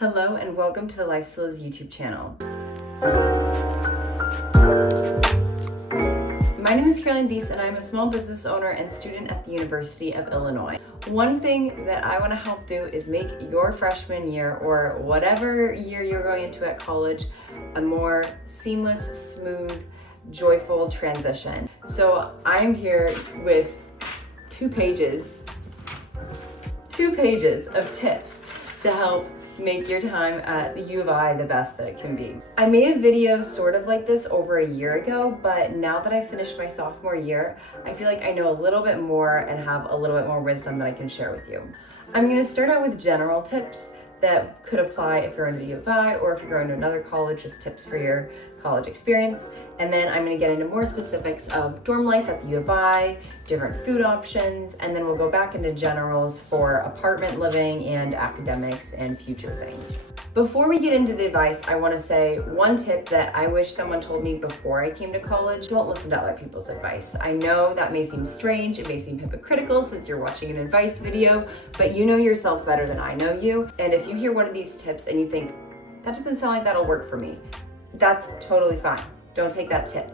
Hello and welcome to the Lifestyles YouTube channel. My name is Caroline Deese and I'm a small business owner and student at the University of Illinois. One thing that I want to help do is make your freshman year or whatever year you're going into at college a more seamless, smooth, joyful transition. So I'm here with two pages of tips to help make your time at the U of I the best that it can be. I made a video sort of like this over a year ago, but now that I finished my sophomore year, I feel like I know a little bit more and have a little bit more wisdom that I can share with you. I'm gonna start out with general tips that could apply if you're in the U of I or if you're going to another college, just tips for your college experience. And then I'm gonna get into more specifics of dorm life at the U of I, different food options, and then we'll go back into generals for apartment living and academics and future things. Before we get into the advice, I wanna say one tip that I wish someone told me before I came to college: don't listen to other people's advice. I know that may seem strange, it may seem hypocritical since you're watching an advice video, but you know yourself better than I know you. And if you hear one of these tips and you think, that doesn't sound like that'll work for me, that's totally fine. Don't take that tip.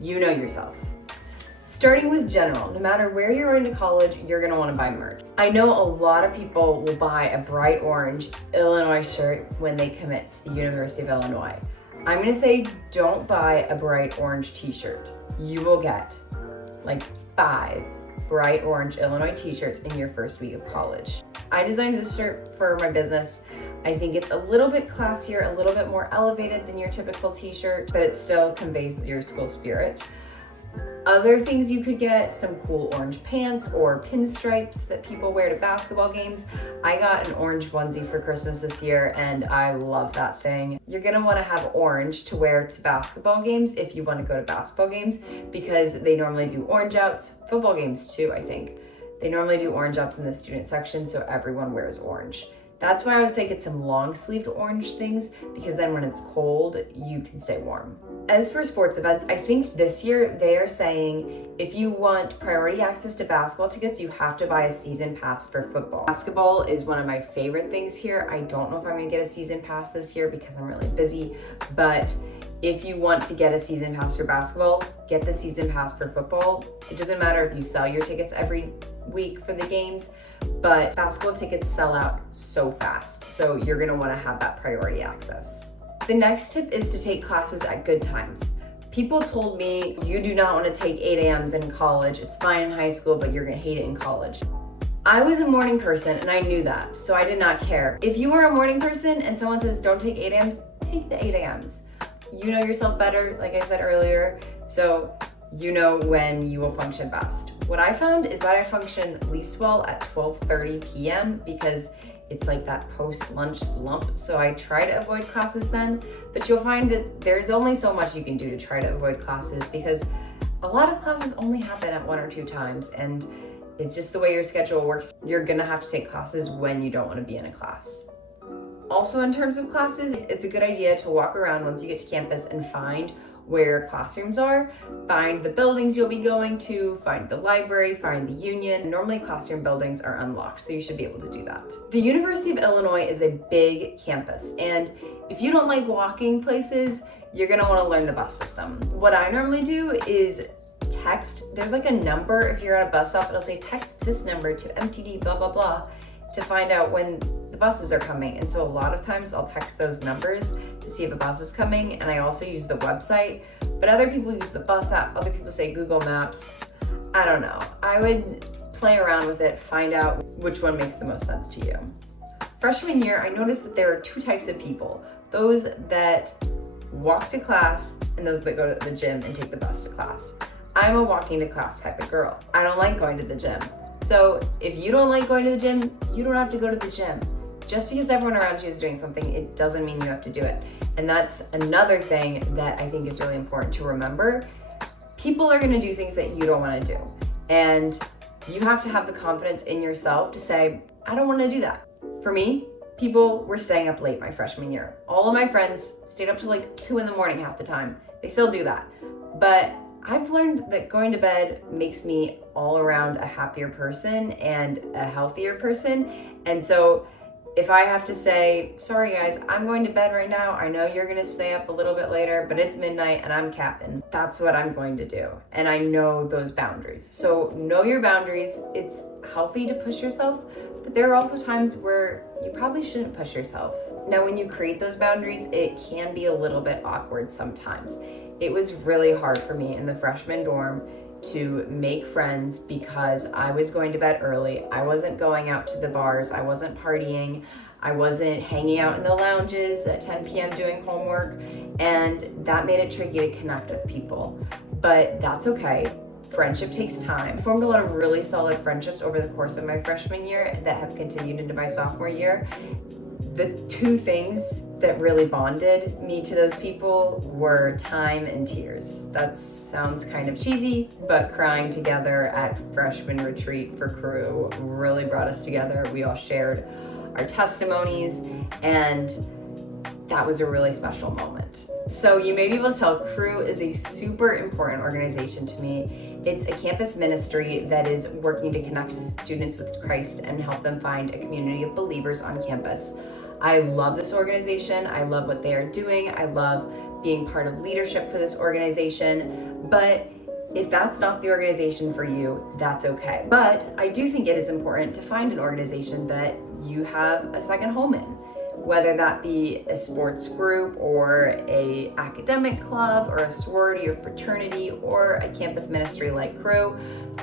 You know yourself. Starting with general, no matter where you're going to college, you're gonna wanna buy merch. I know a lot of people will buy a bright orange Illinois shirt when they commit to the University of Illinois. I'm gonna say don't buy a bright orange t-shirt. You will get like 5 bright orange Illinois t-shirts in your first week of college. I designed this shirt for my business. I think it's a little bit classier, a little bit more elevated than your typical t-shirt, but it still conveys your school spirit. Other things you could get, some cool orange pants or pinstripes that people wear to basketball games. I got an orange onesie for Christmas this year and I love that thing. You're gonna wanna have orange to wear to basketball games if you wanna go to basketball games, because they normally do orange outs, football games too, I think. They normally do orange outs in the student section, so everyone wears orange. That's why I would say get some long sleeved orange things, because then when it's cold, you can stay warm. As for sports events, I think this year they are saying if you want priority access to basketball tickets, you have to buy a season pass for football. Basketball is one of my favorite things here. I don't know if I'm gonna get a season pass this year because I'm really busy, but if you want to get a season pass for basketball, get the season pass for football. It doesn't matter if you sell your tickets every week for the games, but basketball tickets sell out so fast. So you're gonna wanna have that priority access. The next tip is to take classes at good times. People told me you do not wanna take 8 a.m.s in college. It's fine in high school, but you're gonna hate it in college. I was a morning person and I knew that, so I did not care. If you are a morning person and someone says don't take 8 a.m.s, take the 8 a.m.s. You know yourself better, like I said earlier, so you know when you will function best. What I found is that I function least well at 12:30 p.m. because it's like that post-lunch slump, so I try to avoid classes then, but you'll find that there's only so much you can do to try to avoid classes because a lot of classes only happen at 1 or 2 times, and it's just the way your schedule works. You're gonna have to take classes when you don't wanna be in a class. Also, in terms of classes, it's a good idea to walk around once you get to campus and find where classrooms are, find the buildings you'll be going to, find the library, find the union. Normally classroom buildings are unlocked, so you should be able to do that. The University of Illinois is a big campus, and if you don't like walking places, you're gonna wanna learn the bus system. What I normally do is text, there's like a number, if you're at a bus stop, it'll say text this number to MTD blah blah blah to find out when the buses are coming. And so a lot of times I'll text those numbers to see if a bus is coming, and I also use the website, but other people use the bus app, other people say Google Maps. I don't know. I would play around with it, find out which one makes the most sense to you. Freshman year, I noticed that there are 2 types of people: those that walk to class and those that go to the gym and take the bus to class. I'm a walking to class type of girl. I don't like going to the gym. So if you don't like going to the gym, you don't have to go to the gym. Just because everyone around you is doing something, it doesn't mean you have to do it. And that's another thing that I think is really important to remember. People are gonna do things that you don't wanna do. And you have to have the confidence in yourself to say, I don't wanna do that. For me, people were staying up late my freshman year. All of my friends stayed up till like 2 in the morning half the time. They still do that. But I've learned that going to bed makes me all around a happier person and a healthier person. And so If I have to say, sorry guys, I'm going to bed right now. I know you're gonna stay up a little bit later, but it's midnight and I'm capping. That's what I'm going to do. And I know those boundaries. So know your boundaries. It's healthy to push yourself, but there are also times where you probably shouldn't push yourself. Now, when you create those boundaries, it can be a little bit awkward sometimes. It was really hard for me in the freshman dorm to make friends because I was going to bed early. I wasn't going out to the bars. I wasn't partying. I wasn't hanging out in the lounges at 10 p.m. doing homework. And that made it tricky to connect with people. But that's okay. Friendship takes time. I formed a lot of really solid friendships over the course of my freshman year that have continued into my sophomore year. The two things that really bonded me to those people were time and tears. That sounds kind of cheesy, but crying together at freshman retreat for crew really brought us together. We all shared our testimonies, and that was a really special moment. So you may be able to tell Crew is a super important organization to me. It's a campus ministry that is working to connect students with Christ and help them find a community of believers on campus. I love this organization. I love what they are doing. I love being part of leadership for this organization. But if that's not the organization for you, that's okay. But I do think it is important to find an organization that you have a second home in, whether that be a sports group or a academic club or a sorority or fraternity or a campus ministry like Crew.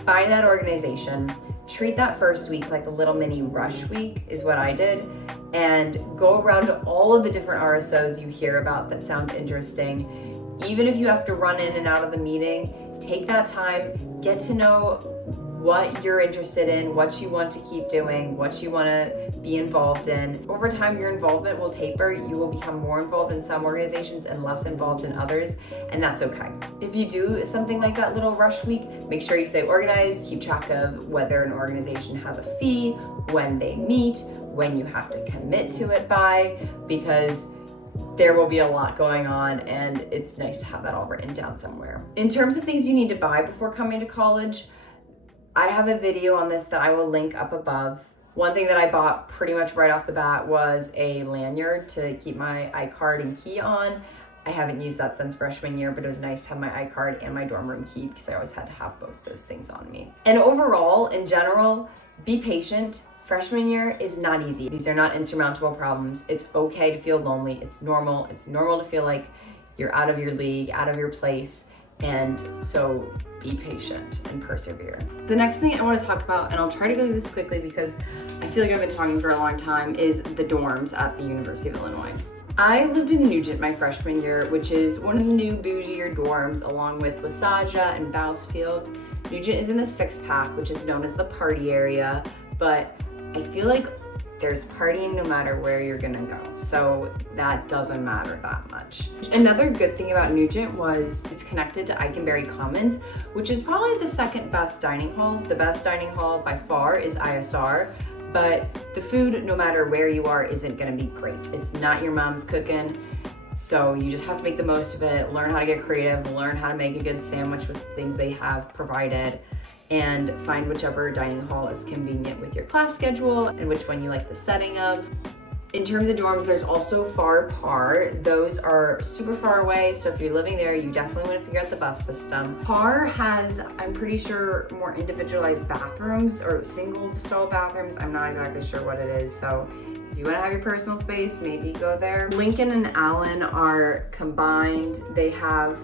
Find that organization. Treat that first week like a little mini rush week is what I did, and go around to all of the different RSOs you hear about that sound interesting. Even if you have to run in and out of the meeting, take that time, get to know what you're interested in, what you want to keep doing, what you want to be involved in. Over time, your involvement will taper. You will become more involved in some organizations and less involved in others, and that's okay. If you do something like that little rush week, make sure you stay organized, keep track of whether an organization has a fee, when they meet, when you have to commit to it by, because there will be a lot going on and it's nice to have that all written down somewhere. In terms of things you need to buy before coming to college, I have a video on this that I will link up above. One thing that I bought pretty much right off the bat was a lanyard to keep my iCard and key on. I haven't used that since freshman year, but it was nice to have my iCard and my dorm room key because I always had to have both those things on me. And overall, in general, be patient. Freshman year is not easy. These are not insurmountable problems. It's okay to feel lonely. It's normal. It's normal to feel like you're out of your league, out of your place. And so be patient and persevere. The next thing I want to talk about, and I'll try to go through this quickly because I feel like I've been talking for a long time, is the dorms at the University of Illinois. I lived in Nugent my freshman year, which is one of the new bougier dorms along with Wasaja and Bousfield. Nugent is in the 6-pack, which is known as the party area, but I feel like there's partying no matter where you're gonna go, so that doesn't matter that much. Another good thing about Nugent was it's connected to Eikenberry Commons, which is probably the second best dining hall. The best dining hall by far is ISR, but the food, no matter where you are, isn't gonna be great. It's not your mom's cooking, so you just have to make the most of it, learn how to get creative, learn how to make a good sandwich with the things they have provided, and find whichever dining hall is convenient with your class schedule and which one you like the setting of. In terms of dorms, there's also Far Par. Those are super far away, so if you're living there, you definitely want to figure out the bus system. Par has, I'm pretty sure, more individualized bathrooms or single stall bathrooms. I'm not exactly sure what it is, so if you want to have your personal space, maybe go there. Lincoln and Allen are combined. They have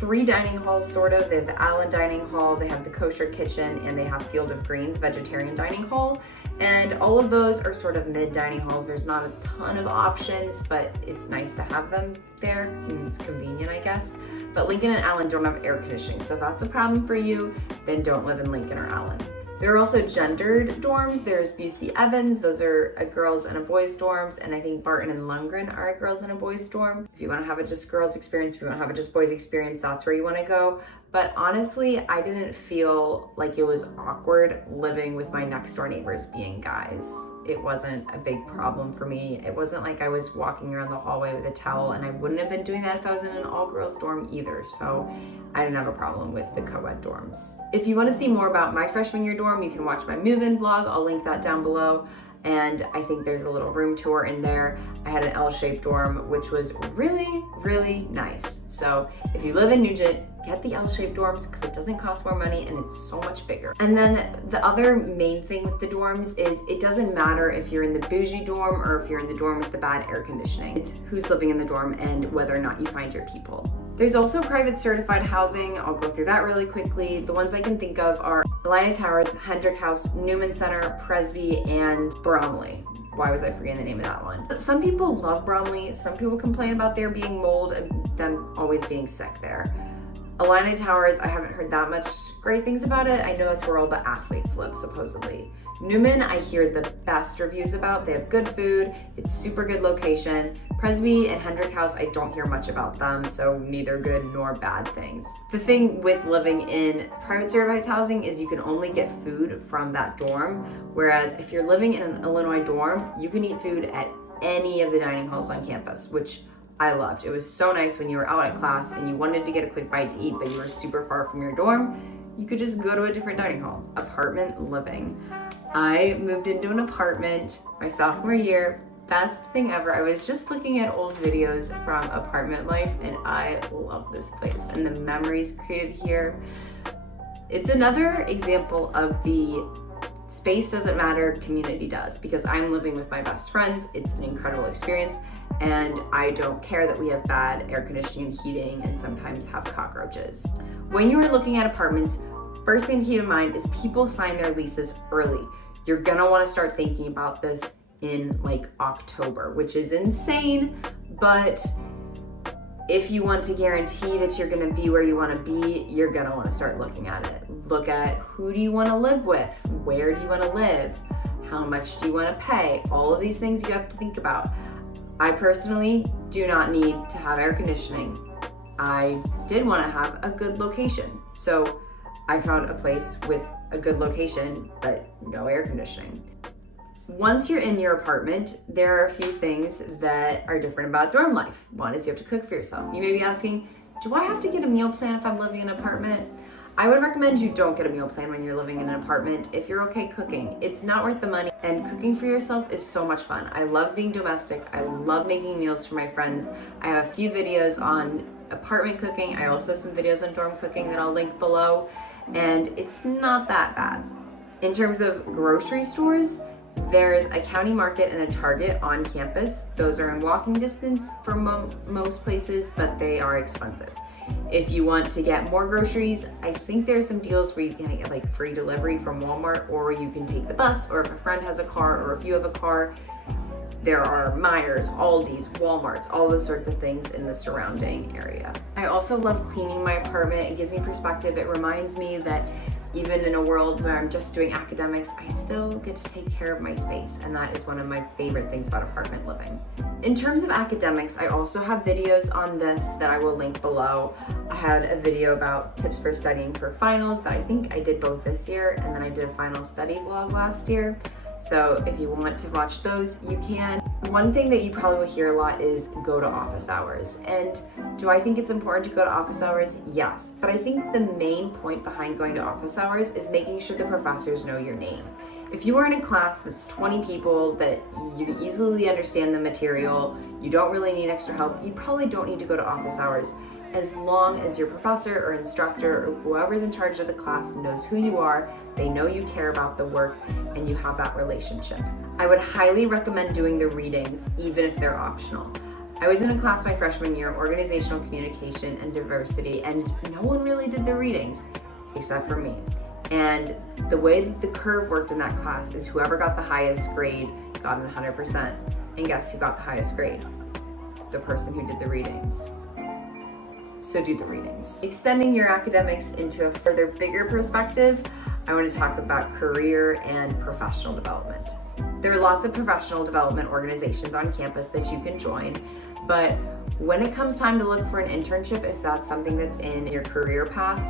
3 dining halls, sort of. They have the Allen Dining Hall, they have the Kosher Kitchen, and they have Field of Greens Vegetarian Dining Hall. And all of those are sort of mid dining halls. There's not a ton of options, but it's nice to have them there. And it's convenient, I guess. But Lincoln and Allen don't have air conditioning, so if that's a problem for you, then don't live in Lincoln or Allen. There are also gendered dorms. There's Busey Evans, those are a girls and a boys dorms, and I think Barton and Lundgren are a girls and a boys dorm. If you want to have a just girls experience, if you want to have a just boys experience, that's where you want to go. But honestly, I didn't feel like it was awkward living with my next door neighbors being guys. It wasn't a big problem for me. It wasn't like I was walking around the hallway with a towel, and I wouldn't have been doing that if I was in an all-girls dorm either. So I didn't have a problem with the co-ed dorms. If you want to see more about my freshman year dorm, you can watch my move-in vlog. I'll link that down below. and I think there's a little room tour in there. I had an L-shaped dorm, which was really, really nice. So if you live in Nugent, get the L-shaped dorms because it doesn't cost more money and it's so much bigger. And then the other main thing with the dorms is it doesn't matter if you're in the bougie dorm or if you're in the dorm with the bad air conditioning. It's who's living in the dorm and whether or not you find your people. There's also private certified housing. I'll go through that really quickly. The ones I can think of are Illini Towers, Hendrick House, Newman Center, Presby, and Bromley. Why was I forgetting the name of that one? Some people love Bromley. Some people complain about there being mold and them always being sick there. Illini Towers, I haven't heard that much great things about it. I know that's where all the athletes live, supposedly. Newman, I hear the best reviews about. They have good food, it's super good location. Presby and Hendrick House, I don't hear much about them, so neither good nor bad things. The thing with living in private certified housing is you can only get food from that dorm, whereas if you're living in an Illinois dorm, you can eat food at any of the dining halls on campus, which I loved. It was so nice when you were out at class and you wanted to get a quick bite to eat, but you were super far from your dorm, you could just go to a different dining hall. Apartment living. I moved into an apartment my sophomore year. Best thing ever. I was just looking at old videos from apartment life and I love this place and the memories created here. It's another example of the space doesn't matter, community does, because I'm living with my best friends. It's an incredible experience and I don't care that we have bad air conditioning and heating and sometimes have cockroaches. When you are looking at apartments, first thing to keep in mind is people sign their leases early. You're gonna wanna start thinking about this in like October, which is insane, but if you want to guarantee that you're gonna be where you wanna be, you're gonna wanna start looking at it. Look at who do you wanna live with? Where do you wanna live? How much do you wanna pay? All of these things you have to think about. I personally do not need to have air conditioning. I did wanna have a good location. So I found a place with a good location, but no air conditioning. Once you're in your apartment, there are a few things that are different about dorm life. One is you have to cook for yourself. You may be asking, do I have to get a meal plan if I'm living in an apartment? I would recommend you don't get a meal plan when you're living in an apartment if you're okay cooking. It's not worth the money, and cooking for yourself is so much fun. I love being domestic. I love making meals for my friends. I have a few videos on apartment cooking. I also have some videos on dorm cooking that I'll link below, and it's not that bad. In terms of grocery stores, there's a county market and a Target on campus. Those are in walking distance for most places, but they are expensive. If you want to get more groceries, I think there's some deals where you can get like free delivery from Walmart, or you can take the bus, or if a friend has a car, or if you have a car, there are Myers, Aldi's, Walmarts, all those sorts of things in the surrounding area. I also love cleaning my apartment. It gives me perspective. It reminds me that even in a world where I'm just doing academics, I still get to take care of my space, and that is one of my favorite things about apartment living. In terms of academics, I also have videos on this that I will link below. I had a video about tips for studying for finals that I think I did both this year, and then I did a final study vlog last year. So if you want to watch those, you can. One thing that you probably will hear a lot is go to office hours. And do I think it's important to go to office hours? Yes. But I think the main point behind going to office hours is making sure the professors know your name. If you are in a class that's 20 people that you easily understand the material, you don't really need extra help, you probably don't need to go to office hours, as long as your professor or instructor or whoever's in charge of the class knows who you are, they know you care about the work, and you have that relationship. I would highly recommend doing the readings, even if they're optional. I was in a class my freshman year, organizational communication and diversity, and no one really did the readings, except for me. And the way that the curve worked in that class is whoever got the highest grade got an 100%. And guess who got the highest grade? The person who did the readings. So do the readings. Extending your academics into a further bigger perspective, I want to talk about career and professional development. There are lots of professional development organizations on campus that you can join, but when it comes time to look for an internship, if that's something that's in your career path,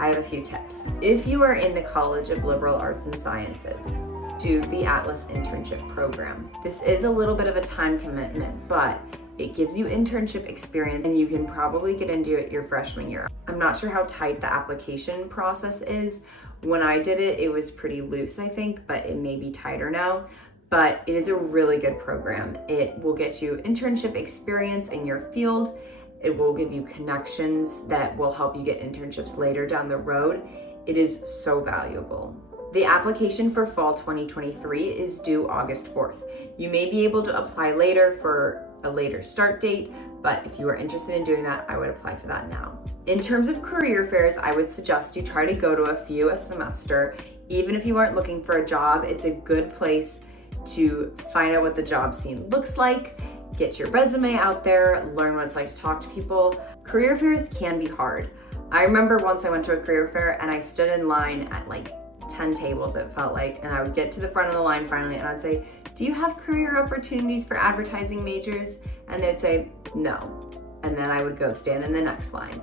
I have a few tips. If you are in the College of Liberal Arts and Sciences, do the Atlas internship program. This is a little bit of a time commitment, but it gives you internship experience and you can probably get into it your freshman year. I'm not sure how tight the application process is. When I did it, it was pretty loose, I think, but it may be tighter now. but it is a really good program. It will get you internship experience in your field. It will give you connections that will help you get internships later down the road. It is so valuable. The application for fall 2023 is due August 4th. You may be able to apply later for a later start date, but if you are interested in doing that, I would apply for that now. In terms of career fairs, I would suggest you try to go to a few a semester. Even if you aren't looking for a job, it's a good place to find out what the job scene looks like, get your resume out there, learn what it's like to talk to people. Career fairs can be hard. I remember once I went to a career fair and I stood in line at like 10 tables, it felt like, and I would get to the front of the line finally and I'd say, do you have career opportunities for advertising majors? And they'd say, no. And then I would go stand in the next line.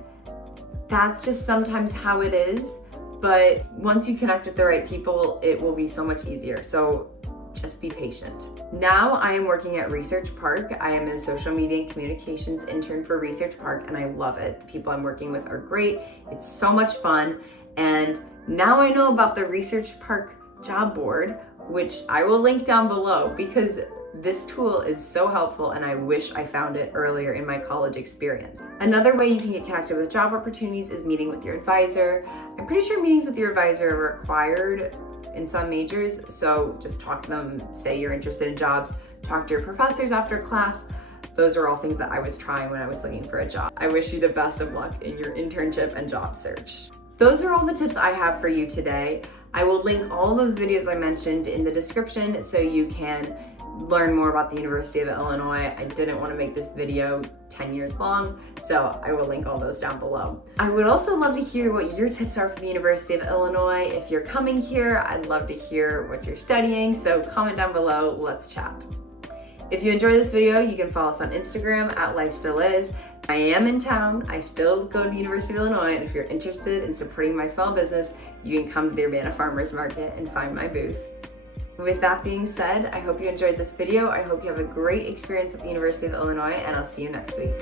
That's just sometimes how it is, but once you connect with the right people, it will be so much easier. So just be patient. Now I am working at Research Park. I am a social media and communications intern for Research Park and I love it. The people I'm working with are great. It's so much fun. And now I know about the Research Park job board, which I will link down below because this tool is so helpful and I wish I found it earlier in my college experience. Another way you can get connected with job opportunities is meeting with your advisor. I'm pretty sure meetings with your advisor are required in some majors, so just talk to them, say you're interested in jobs, talk to your professors after class. Those are all things that I was trying when I was looking for a job. I wish you the best of luck in your internship and job search. Those are all the tips I have for you today. I will link all those videos I mentioned in the description so you can learn more about the University of Illinois. I didn't want to make this video 10 years long, so I will link all those down below. I would also love to hear what your tips are for the University of Illinois. If you're coming here, I'd love to hear what you're studying, so comment down below, let's chat. If you enjoyed this video, you can follow us on Instagram at LifeStillIs. I am in town. I still go to the University of Illinois, and if you're interested in supporting my small business, you can come to the Urbana Farmers Market and find my booth. With that being said, I hope you enjoyed this video. I hope you have a great experience at the University of Illinois, and I'll see you next week.